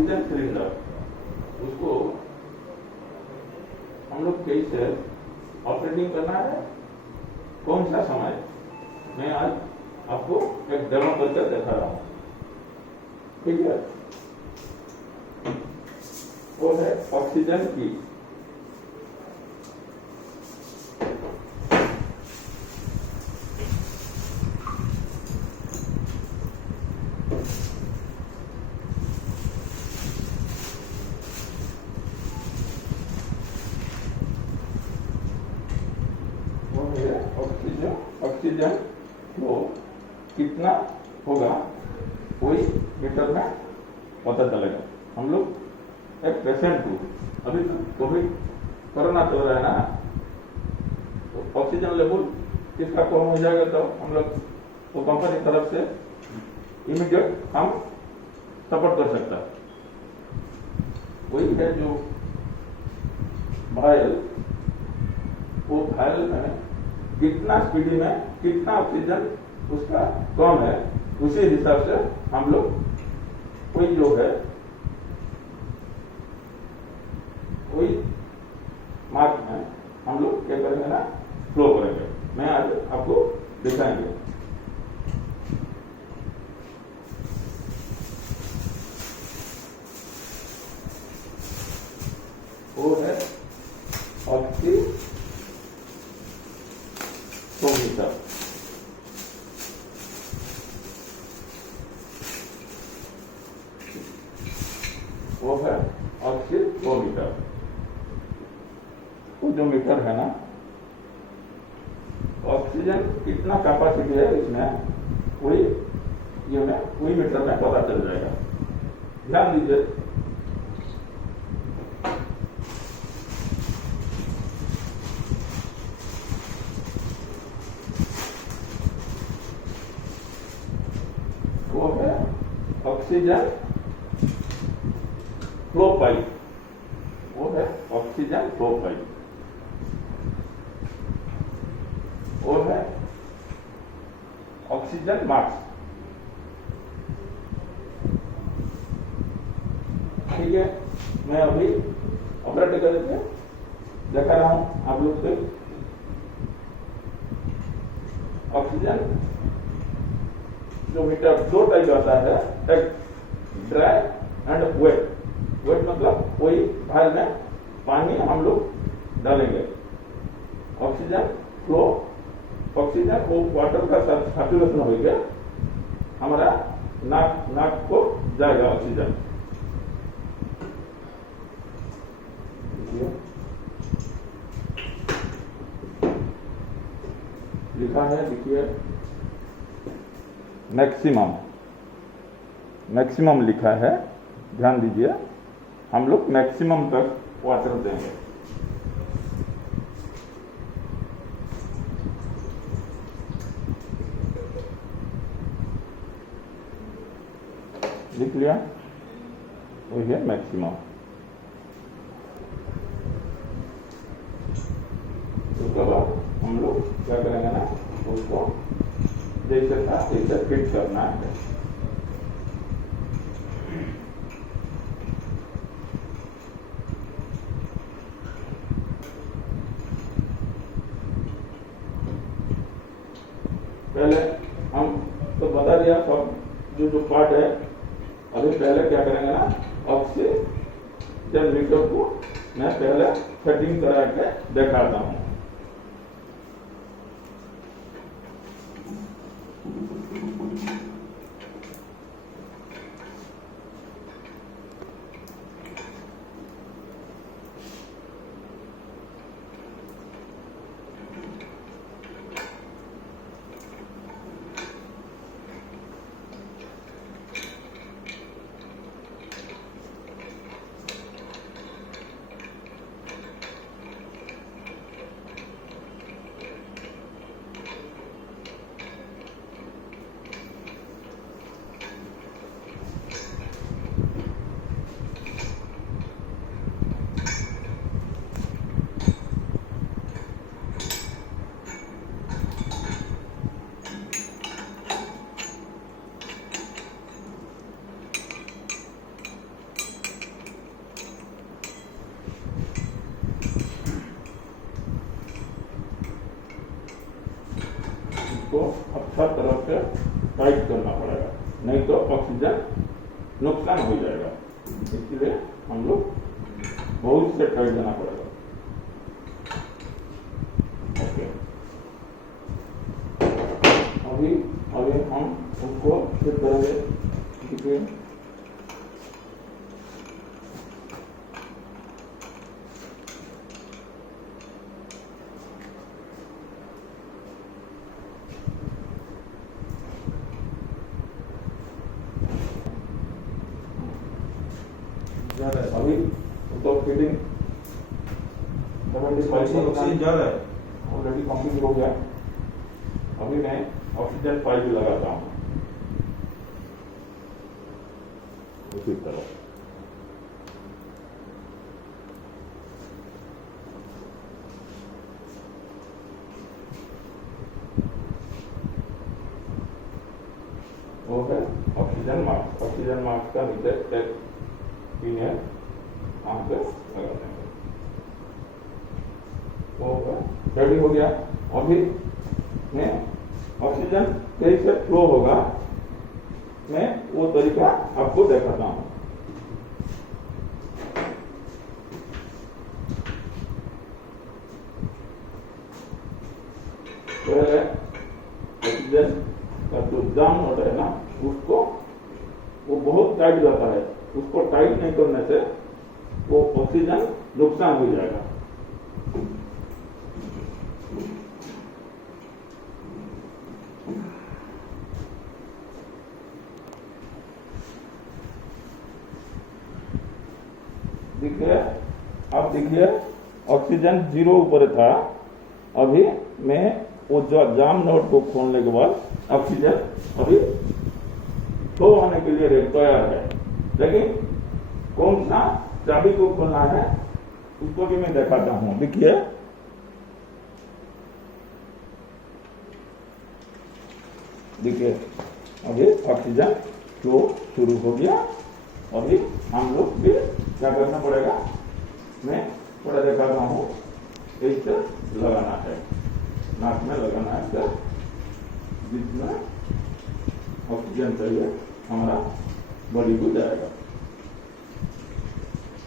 Oxygen cylinder, उसको हम लोग कैसे ऑपरेटिंग करना है, कौन सा समय, मैं आज आपको एक डेमो करके दिखा रहा हूं। ठीक है, वो है ऑक्सीजन की। वो है ऑक्सीजन फ्लो कितना होगा वही मीटर में पता चलेगा। हम लोग एक पेशेंट को, अभी तो कोविड कोरोना चल रहा है ना, तो ऑक्सीजन लेवल किसका कम हो जाएगा तो हम लोग तो कंपनी की तरफ से इमीडिएट हम सपोर्ट कर सकता है। वही है जो वायल, वो वायल में कितना स्पीड में कितना ऑक्सीजन उसका कम है, उसी हिसाब से हम लोग कोई जो है कोई मार्क में हम लोग क्या करेंगे ना, फ्लो करेंगे। मैं आज आपको दिखाएंगे। वो है ऑक्सीमीटर। वो है ऑक्सीमीटर। वो जो मीटर है ना, ऑक्सीजन कितना कैपेसिटी है इसमें, वही ये में वही मीटर में पता चल जाएगा। ध्यान दीजिए, वो है ऑक्सीजन फ्लो पाइप। वो है ऑक्सीजन फ्लो पाइप। वो है ऑक्सीजन मास्क। ठीक है, मैं अभी ऑपरेट करके दिखा रहा हूं आप लोग से। ऑक्सीजन जो मीटर दो टाइप आता है, एक ड्राई एंड वेट। वेट मतलब वही भार में पानी हम लोग डालेंगे। ऑक्सीजन फ्लो, ऑक्सीजन वो वाटर का सर्कुलेशन हो गया, हमारा नाक को जाएगा ऑक्सीजन। लिखा है, देखिए मैक्सिमम लिखा है, ध्यान दीजिए। हम लोग मैक्सिमम तक वाटर देंगे। लिख लिया, वही है मैक्सिमम। उसके बाद हम लोग क्या करेंगे ना, उसको जैसे था ऐसे फिट करना है। पहले हम तो बता दिया सब जो पार्ट है। अभी पहले क्या करेंगे ना, ऑक्सीजन मीटर को मैं पहले सेटिंग करा के दिखाता हूँ। इसको अच्छा तरह से टाइट करना पड़ेगा, नहीं तो ऑक्सीजन नुकसान हो जाएगा। इसलिए हम लोग बहुत से टाइट देना पड़ेगा। ओके, अभी हम उसको फिर करेंगे। देखिए अभी तो फीडिंग 75% ऑलरेडी कंप्लीट हो गया। अभी मैं ऑक्सीजन पाइप लगाता हूँ उसी तरह। वो है ऑक्सीजन मास्क। ऑक्सीजन मास्क का नीचे एक पिन है, वहां पे लगा देंगे। वो रेडी हो गया। अभी मैं ऑक्सीजन कैसे फ्लो होगा मैं वो तरीका आपको दिखाता हूं। पहले ऑक्सीजन का जो जाम होता है ना, उसको वो बहुत टाइट जाता है। उसको टाइट नहीं करने से वो ऑक्सीजन नुकसान हो जाएगा। देखिए, अब देखिए ऑक्सीजन 0 ऊपर था। अभी मैं वो जो जाम नोट को खोलने के बाद ऑक्सीजन अभी फ्लो होने के लिए तैयार है। लेकिन कौन सा चाबी को खोलना है उसको भी मैं दिखाता हूं। देखिए देखिए अभी ऑक्सीजन फ्लो शुरू हो गया। अभी हम लोग भी क्या करना पड़ेगा, मैं थोड़ा दिखाता हूँ। इससे लगाना है, नाक में लगाना है, इससे जितना ऑक्सीजन चाहिए हमारा बॉडी को जाएगा।